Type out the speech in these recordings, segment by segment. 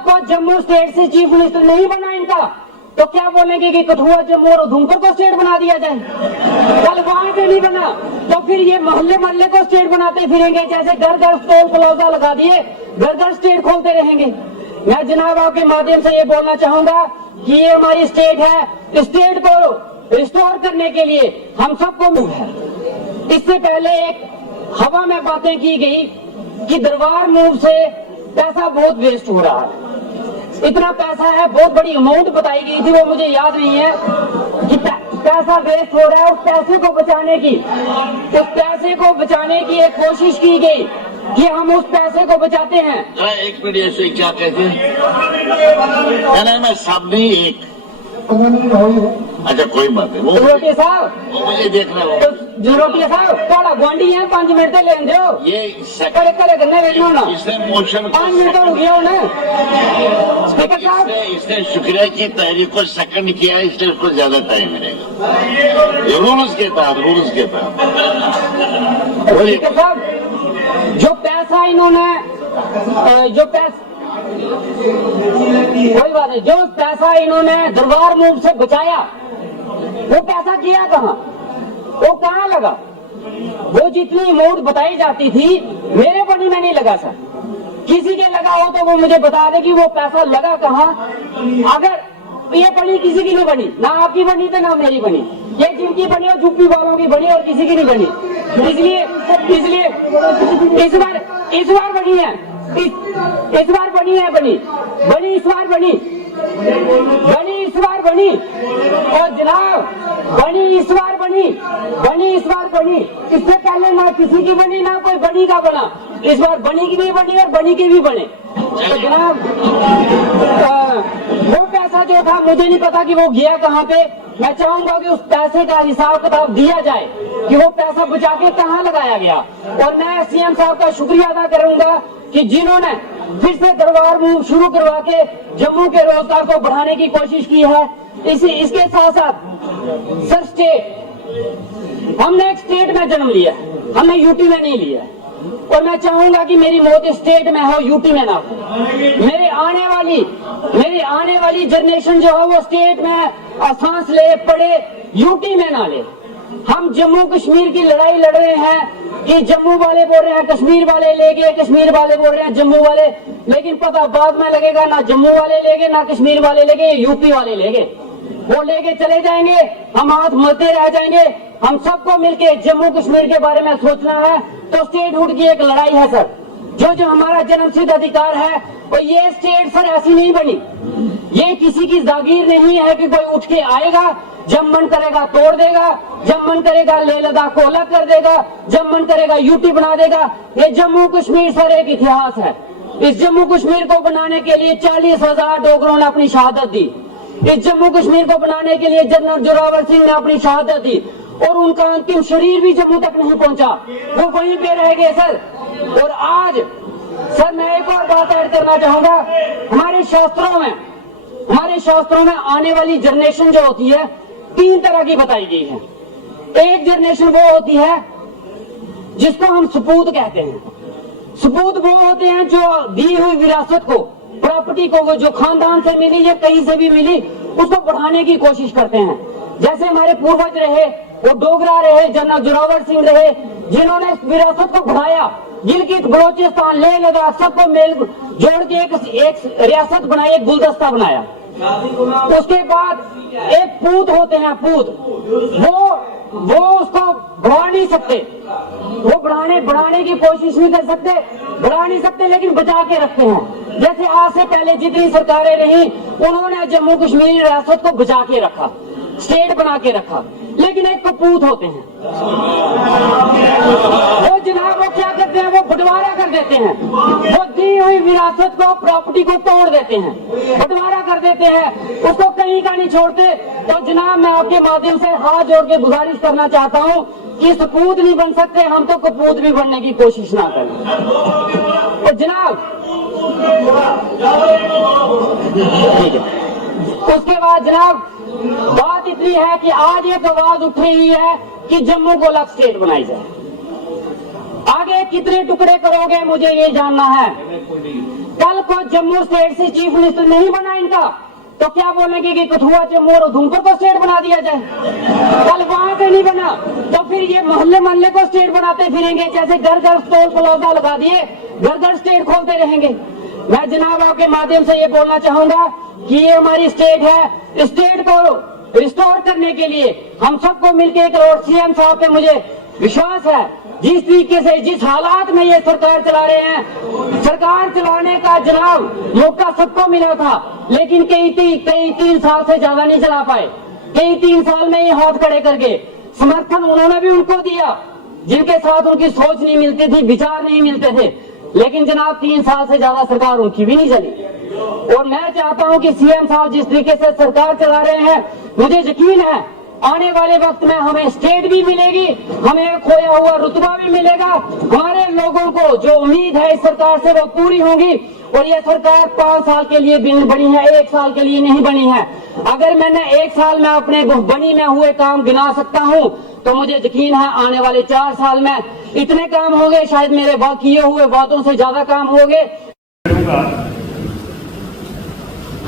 को जम्मू स्टेट से chief minister नहीं बना इनका, तो क्या बोलेंगे कि कठुआ, जम्मू और उधमपुर को स्टेट बना दिया जाए? कल वहां पे नहीं बना तो फिर ये मोहल्ले मोहल्ले को स्टेट बनाते फिरेंगे, जैसे घर घर टोल प्लाजा लगा दिए, घर घर स्टेट खोलते रहेंगे। मैं जनाब आपके माध्यम से ये बोलना चाहूंगा कि ये हमारी स्टेट है, स्टेट को रिस्टोर करने के लिए हम सबको है। इससे पहले एक हवा में बातें की गई कि दरबार मूव से पैसा बहुत वेस्ट हो रहा है, इतना पैसा है, बहुत बड़ी अमाउंट बताई गई थी, वो मुझे याद नहीं है कि पैसा वेस्ट हो रहा है। उस पैसे को बचाने की एक कोशिश की गई कि हम उस पैसे को बचाते हैं। एक मिनट, ऐसे क्या कहते हैं? मैं सब नहीं एक, अच्छा कोई बात नहीं, वो रोटिया साहब, वो मुझे देखना होगा। जो रोटिया साहब थोड़ा गुआंढी है, 5 मिनट से लेन दो, ये करे करने ले लो ना, इसने मोशन 5 मिनट हो गया उन्हें। स्पीकर साहब, इसने शुक्रिया की तहरीक को सेकंड किया, इसलिए उसको ज्यादा टाइम मिलेगा। रूल्स के तहत स्पीकर साहब, जो पैसा इन्होंने कोई बात नहीं, जो पैसा इन्होंने दरबार मूव से बचाया, वो पैसा किया कहाँ, वो कहाँ लगा? वो जितनी अमाउंट बताई जाती थी मेरे बनी में नहीं लगा सर, किसी के लगा हो तो वो मुझे बता दे कि वो पैसा लगा कहाँ। अगर ये बनी किसी की नहीं बनी, ना आपकी बनी तो ना मेरी बनी, ये जिनकी बनी और यूपी वालों की बनी और किसी की नहीं बनी। इसलिए इस बार बनी है, इस बार बनी है, बनी इस बार बनी और जनाब बनी इस बार बनी, इससे पहले ना किसी की बनी ना कोई बनी का बना, इस बार बनी की भी बनी और बनी के भी बने। तो जनाब वो पैसा जो था मुझे नहीं पता कि वो गया कहाँ पे, मैं चाहूंगा कि उस पैसे का हिसाब किताब दिया जाए कि वो पैसा बचा के कहाँ लगाया गया। और मैं सीएम साहब का शुक्रिया अदा करूंगा कि जिन्होंने फिर से दरबार मूव शुरू करवा के जम्मू के रोजगार को बढ़ाने की कोशिश की है। इसके साथ साथ सर स्टेट, हमने एक स्टेट में जन्म लिया, हमने यूटी में नहीं लिया, और मैं चाहूंगा कि मेरी मौत स्टेट में हो, यूटी में ना हो। मेरे आने वाली जनरेशन जो है वो स्टेट में सांस ले पड़े, यूटी में ना ले। हम जम्मू कश्मीर की लड़ाई लड़ रहे हैं कि जम्मू वाले बोल रहे हैं कश्मीर वाले ले गए, कश्मीर वाले बोल रहे हैं जम्मू वाले, लेकिन पता बाद में लगेगा ना जम्मू वाले ले गए ना कश्मीर वाले ले गए, यूपी वाले ले गए। वो लेके चले जाएंगे, हम हाथ मलते रह जाएंगे। हम सबको मिलके जम्मू कश्मीर के बारे में सोचना है। तो स्टेटहुड की एक लड़ाई है सर, जो हमारा जन्मसिद्ध अधिकार है। और ये स्टेट सर ऐसी नहीं बनी, ये किसी की जागीर नहीं है कि कोई उठ के आएगा, जब मन करेगा तोड़ देगा, जब मन करेगा लेह लद्दाख को अलग कर देगा, जब मन करेगा यूटी बना देगा। ये जम्मू कश्मीर सर एक इतिहास है। इस जम्मू कश्मीर को बनाने के लिए 40,000 डोगरों ने अपनी शहादत दी। इस जम्मू कश्मीर को बनाने के लिए जनरल जोरावर सिंह ने अपनी शहादत दी, और उनका अंतिम शरीर भी जम्मू तक नहीं पहुंचा, वो वहीं पे रह गए सर। और आज सर मैं एक और बात ऐड करना चाहूंगा, हमारे शास्त्रों में आने वाली जनरेशन जो होती है 3 तरह की बताई गई है। एक जनरेशन वो होती है जिसको हम सपूत कहते हैं। सपूत वो होते हैं जो दी हुई विरासत को, प्रॉपर्टी को, वो जो खानदान से मिली या कहीं से भी मिली, उसको बढ़ाने की कोशिश करते हैं। जैसे हमारे पूर्वज रहे, वो डोगरा रहे, जनरल जोरावर सिंह रहे, जिन्होंने इस विरासत को बढ़ाया, गिलगित बलोचिस्तान लेह लद्दाख सबको मेल जोड़ के एक रियासत बनाई, एक गुलदस्ता बनाया। उसके बाद एक पूत होते हैं, पूत वो उसको बढ़ा नहीं सकते, वो बढ़ाने की कोशिश नहीं कर सकते, बढ़ा नहीं सकते, लेकिन बचा के रखते हैं। जैसे आज से पहले जितनी सरकारें रही, उन्होंने जम्मू कश्मीर रियासत को बचा के रखा, स्टेट बना के रखा। लेकिन एक कपूत होते हैं, वो जनाब वो क्या करते हैं, वो बंटवारा कर देते हैं, वो दी हुई विरासत को, प्रॉपर्टी को तोड़ देते हैं, बंटवारा कर देते हैं, उसको कहीं का नहीं छोड़ते। तो जनाब मैं आपके माध्यम से हाथ जोड़ के गुजारिश करना चाहता हूँ कि सपूत नहीं बन सकते हम, तो कपूत भी बनने की कोशिश ना करें। तो जनाब ठीक है, उसके बाद जनाब बात इतनी है कि आज एक आवाज उठ रही है कि जम्मू को अलग स्टेट बनाई जाए। आगे कितने टुकड़े करोगे मुझे ये जानना है। कल को जम्मू स्टेट से चीफ मिनिस्टर नहीं बना इनका, तो क्या बोलेंगे कि कठुआ, जम्मू और उधमपुर को स्टेट बना दिया जाए? कल वहां से नहीं बना तो फिर ये मोहल्ले मोहल्ले को स्टेट बनाते फिरेंगे, जैसे घर घर स्टॉल प्लाजा लगा दिए, घर घर स्टेट खोलते रहेंगे। मैं जनाब आपके माध्यम से ये बोलना चाहूंगा कि ये हमारी स्टेट है, स्टेट को रिस्टोर करने के लिए हम सबको मिलकर और सीएम साहब पे मुझे विश्वास है, जिस तरीके से जिस हालात में ये सरकार चला रहे हैं, सरकार चलाने का जनाब मौका सबको मिला था, लेकिन कई 3 साल से ज्यादा नहीं चला पाए। कई 3 साल में ये हाथ खड़े करके समर्थन उन्होंने भी उनको दिया जिनके साथ उनकी सोच नहीं मिलती थी, विचार नहीं मिलते थे, लेकिन जनाब 3 साल से ज्यादा सरकार उनकी भी नहीं चली। और मैं चाहता हूं कि सीएम साहब जिस तरीके से सरकार चला रहे हैं, मुझे यकीन है आने वाले वक्त में हमें स्टेट भी मिलेगी, हमें खोया हुआ रुतबा भी मिलेगा। हमारे लोगों को जो उम्मीद है इस सरकार से वो पूरी होगी। और ये सरकार 5 साल के लिए बनी है, 1 साल के लिए नहीं बनी है। अगर मैंने 1 साल में अपने बनी में हुए काम गिना सकता हूँ, तो मुझे यकीन है आने वाले 4 साल में इतने काम होंगे, शायद मेरे किए हुए वादों से ज्यादा काम होंगे।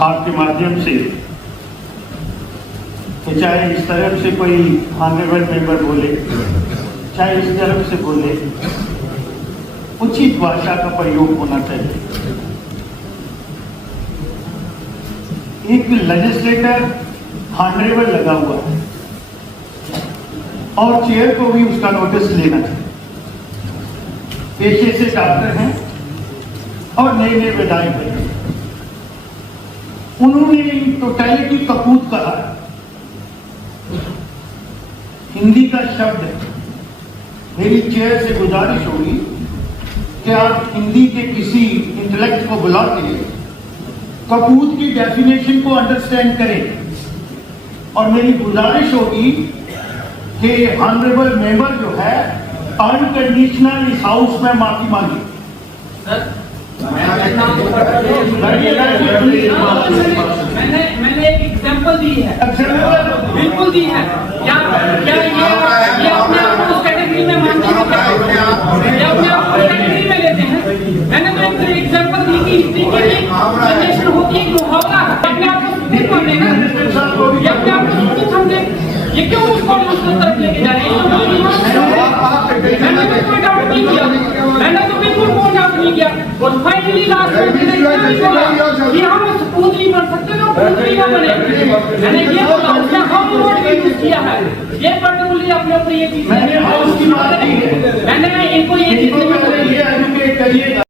आपके माध्यम से कि चाहे इस तरफ से कोई ऑनरेबल मेंबर बोले, चाहे इस तरफ से बोले, उचित भाषा का प्रयोग होना चाहिए। एक लेजिस्लेटर ऑनरेबल लगा हुआ है और चेयर को भी उसका नोटिस लेना चाहिए। पेशे से डॉक्टर हैं और नए नए विधायक बने, उन्होंने टोटलिटी कपूत कहा है। हिंदी का शब्द है। मेरी चेयर से गुजारिश होगी कि आप हिंदी के किसी इंटेलेक्ट को बुला के कपूत की डेफिनेशन को अंडरस्टैंड करें। और मेरी गुजारिश होगी कि ऑनरेबल मेंबर जो है अनकंडीशनल इस हाउस में माफी मांगे। मैंने एक एग्जांपल दी है, बिल्कुल दी है। क्या ये अपने आप को उस कैटेगरी में मानते हैं? क्या अपने आप को कैटेगरी में लेते हैं? मैंने तो एक एग्जांपल दी कि इस तरीके की जनरेशन होती है, मुहावरा अपने आप को सुनित मानते हैं, ये अपने आप को सुनित समझे, ये क्यों उसको दूसरी तरफ लेके जा रहे हैं? मैंने तो कोई डाउट नहीं किया, मैंने तो बिल्कुल कोई डाउट नहीं किया। और फाइनली लास्ट में मैंने क्या बोला कि हम सपूत नहीं बन सकते तो पुत्री ना बने। मैंने ये बोला, उसने हम वर्ड भी यूज किया है। ये पर्टिकुलरली अपने ऊपर ये चीज मैंने इनको ये चीज